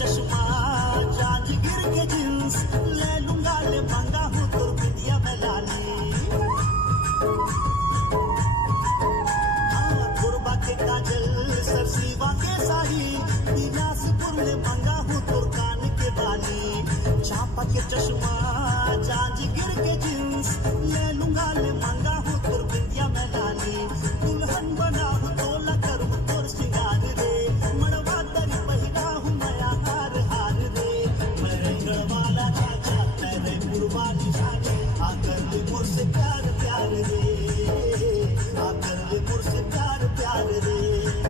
चश्मा जांजगीर के जींस ले लूंगा ले मांगा हूँ तो बिंदिया में लाली गुरबा के काजल सरसीवा के साही बिलासपुर ले मांगा हूँ तो कान के बाली चापा के चश्मा